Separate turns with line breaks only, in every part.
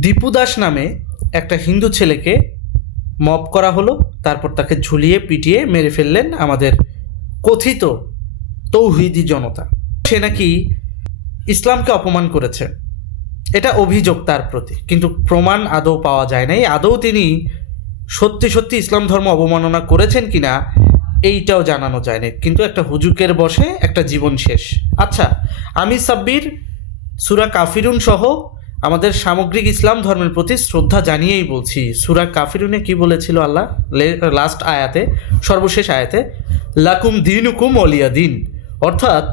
দীপু দাস নামে একটা হিন্দু ছেলেকে মব করা হলো, তারপর তাকে ঝুলিয়ে, পিটিয়ে মেরে ফেললেন আমাদের কথিত তৌহিদি জনতা। সে নাকি ইসলামকে অপমান করেছে। এটা অভিযোগ তার প্রতি, কিন্তু প্রমাণ আদৌ পাওয়া যায় নাই। আদৌ তিনি সত্যি সত্যি ইসলাম ধর্ম অবমাননা করেছেন কিনা, এইটাও জানানো যায়নি। কিন্তু একটা হুজুকের বসে একটা জীবন শেষ। আচ্ছা আমি সাব্বির, সুরা কাফিরুন সহ আমাদের সামগ্রিক ইসলাম ধর্মের প্রতি শ্রদ্ধা জানিয়েই বলছি। সুরা কাফিরুনে কি বলেছিল আল্লাহ? লাস্ট আয়াতে, সর্বশেষ আয়াতে, লাকুম দিন হুকুম অলিয়া দিন। অর্থাৎ,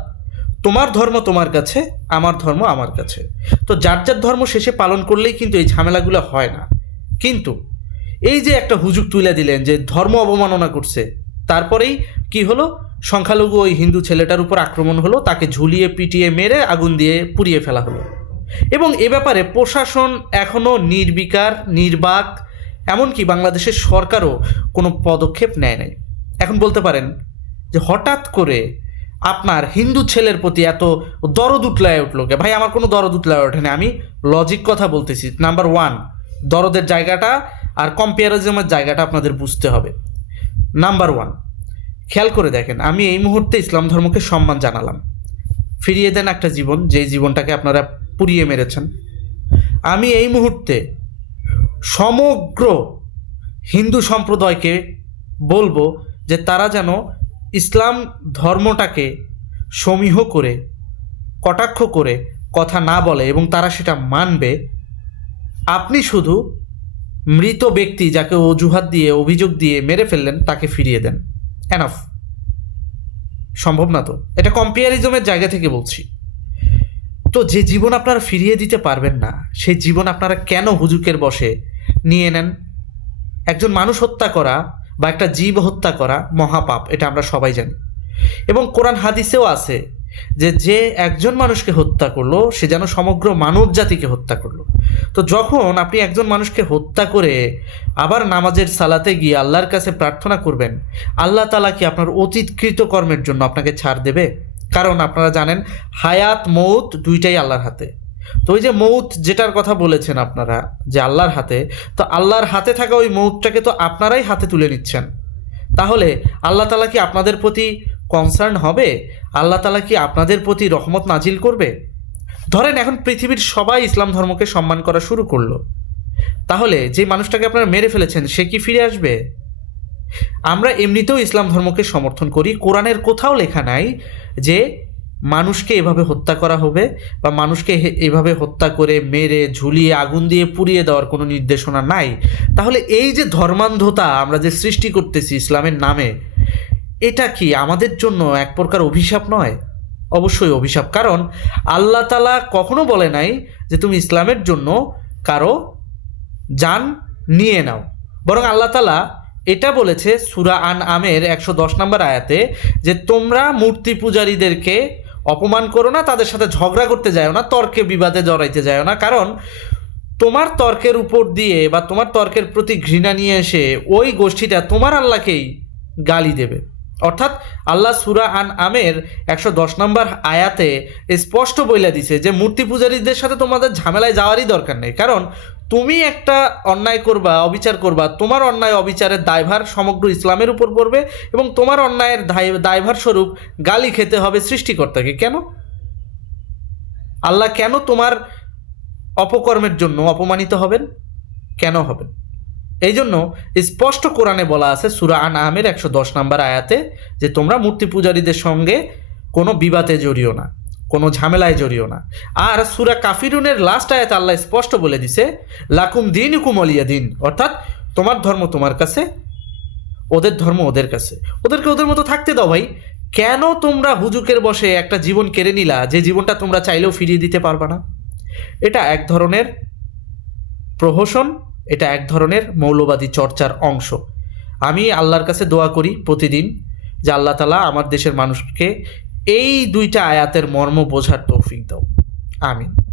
তোমার ধর্ম তোমার কাছে, আমার ধর্ম আমার কাছে। তো যার যার ধর্ম শেষে পালন করলেই কিন্তু এই ঝামেলাগুলো হয় না। কিন্তু, এই যে একটা হুজুক তুলে দিলেন যে ধর্ম অবমাননা করছে, তারপরেই কি হলো? সংখ্যালঘু ওই হিন্দু ছেলেটার উপর আক্রমণ হলো, তাকে ঝুলিয়ে, পিটিয়ে মেরে আগুন দিয়ে পুড়িয়ে ফেলা হলো। এবং এ ব্যাপারে প্রশাসন এখনও নির্বিকার, নির্বাক, এমনকি বাংলাদেশের সরকারও কোনো পদক্ষেপ নেয় নাই। এখন বলতে পারেন যে হঠাৎ করে আপনার হিন্দু ছেলের প্রতি এত দরদ উতলায় উঠল ভাই, আমার কোনো দরদ উতলায় ওঠেনি। আমি লজিক কথা বলতেছি। নাম্বার ওয়ান দরদের জায়গাটা আর কম্পেয়ারিজমের জায়গাটা আপনাদের বুঝতে হবে। নাম্বার ওয়ান খেয়াল করে দেখেন, আমি এই মুহূর্তে ইসলাম ধর্মকে সম্মান জানালাম। ফিরিয়ে দেন একটা জীবন, যেই জীবনটাকে আপনারা পুড়িয়ে মেরেছেন। আমি এই মুহূর্তে সমগ্র হিন্দু সম্প্রদায়কে বলব যে তারা যেন ইসলাম ধর্মটাকে সমীহ করে, কটাক্ষ করে কথা না বলে এবং তারা সেটা মানবে। আপনি শুধু মৃত ব্যক্তি যাকে অজুহাত দিয়ে, অভিযোগ দিয়ে মেরে ফেললেন, তাকে ফিরিয়ে দেন। এনাফ সম্ভব না তো। এটা কম্পেয়ারিজমের জায়গা থেকে বলছি। তো যে জীবন আপনারা ফিরিয়ে দিতে পারবেন না, সেই জীবন আপনারা কেন হুজুকের বসে নিয়ে নেন? একজন মানুষ হত্যা করা বা একটা জীব হত্যা করা মহাপাপ, এটা আমরা সবাই জানি। এবং কোরআন হাদিসেও আছে যে যে একজন মানুষকে হত্যা করল, সে যেন সমগ্র মানব জাতিকে হত্যা করল। তো যখন আপনি একজন মানুষকে হত্যা করে আবার নামাজের সালাতে গিয়ে আল্লাহর কাছে প্রার্থনা করবেন, আল্লাহ তালা কি আপনার অতীত কৃতকর্মের জন্য আপনাকে ছাড় দেবে? কারণ আপনারা জানেন, হায়াত, মৌত দুইটাই আল্লাহর হাতে। তো ওই যে মৌত যেটার কথা বলেছেন আপনারা, যে আল্লাহর হাতে, তো আল্লাহর হাতে থাকা ওই মৌতটাকে তো আপনারাই হাতে তুলে নিচ্ছেন। তাহলে আল্লাহ তালা কি আপনাদের প্রতি কনসার্ন হবে? আল্লাহ তালা কি আপনাদের প্রতি রহমত নাজিল করবে? ধরেন এখন পৃথিবীর সবাই ইসলাম ধর্মকে সম্মান করা শুরু করল। তাহলে যে মানুষটাকে আপনারা মেরে ফেলেছেন, সে কি ফিরে আসবে? আমরা এমনিতেও ইসলাম ধর্মকে সমর্থন করি, কোরআনের কোথাও লেখা নাই যে মানুষকে এভাবে হত্যা করা হবে বা মানুষকে এভাবে হত্যা করে মেরে, ঝুলিয়ে, আগুন দিয়ে পুড়িয়ে দেওয়ার কোনো নির্দেশনা নাই, তাহলে এই যে ধর্মান্ধতা আমরা যে সৃষ্টি করতেছি ইসলামের নামে, এটা কি আমাদের জন্য এক প্রকার অভিশাপ নয়? অবশ্যই অভিশাপ, কারণ আল্লাহ তালা কখনো বলে নাই যে তুমি ইসলামের জন্য কারও যান নিয়ে নাও। বরং আল্লাহ তালা এটা বলেছে সুরা আন আমের একশো দশ নম্বর আয়াতে যে, তোমরা মূর্তি পূজারীদেরকে অপমান করো না, তাদের সাথে ঝগড়া করতে যাও না, তর্কে বিবাদে জড়াইতে যাও না। কারণ তোমার তর্কের উপর দিয়ে বা তোমার তর্কের প্রতি ঘৃণা নিয়ে এসে ওই গোষ্ঠীটা তোমার আল্লাহকেই গালি দেবে। অর্থাৎ আল্লাহ সুরা আন আমের একশো দশ নম্বর আয়াতে স্পষ্ট বইলা দিছে যে, মূর্তি পূজারীদের সাথে তোমাদের ঝামেলায় যাওয়ারই দরকার নেই। কারণ তুমি একটা অন্যায় করবা, অবিচার করবা, তোমার অন্যায় অবিচারের দায়ভার সমগ্র ইসলামের উপর পড়বে এবং তোমার অন্যায়ের দায়- দায়ভার স্বরূপ গালি খেতে হবে সৃষ্টিকর্তাকে। কেন? আল্লাহ কেন তোমার অপকর্মের জন্য অপমানিত হবেন? কেন হবেন? এই জন্য স্পষ্ট কোরআনে বলা আছে, সুরা আন আমের একশো দশ নম্বর আয়াতে, যে তোমরা মূর্তি পূজারীদের সঙ্গে কোনো বিবাদে জড়িও না। কোনো ঝামেলায় জড়িও না। আর সুরা কাফিরুনের লাস্ট আয়াত আল্লাহ স্পষ্ট বলে দিছে, লাকুম দিন হুকুম অলিয়া দিন। অর্থাৎ তোমার ধর্ম তোমার কাছে, ওদের ধর্ম ওদের কাছে। ওদেরকে ওদের মতো থাকতে দাও ভাই। কেন তোমরা হুজুকের বসে একটা জীবন কেড়ে নিলা যে জীবনটা তোমরা চাইলেও ফিরিয়ে দিতে পারবা না? এটা এক ধরনের প্রহসন, এটা এক ধরনের মৌলবাদী চর্চার অংশ। আমি আল্লাহর কাছে দোয়া করি প্রতিদিন যে আল্লাহ তালা আমার দেশের মানুষকে এই দুইটা আয়াতের মর্ম বোঝার তৌফিক দাও। আমিন।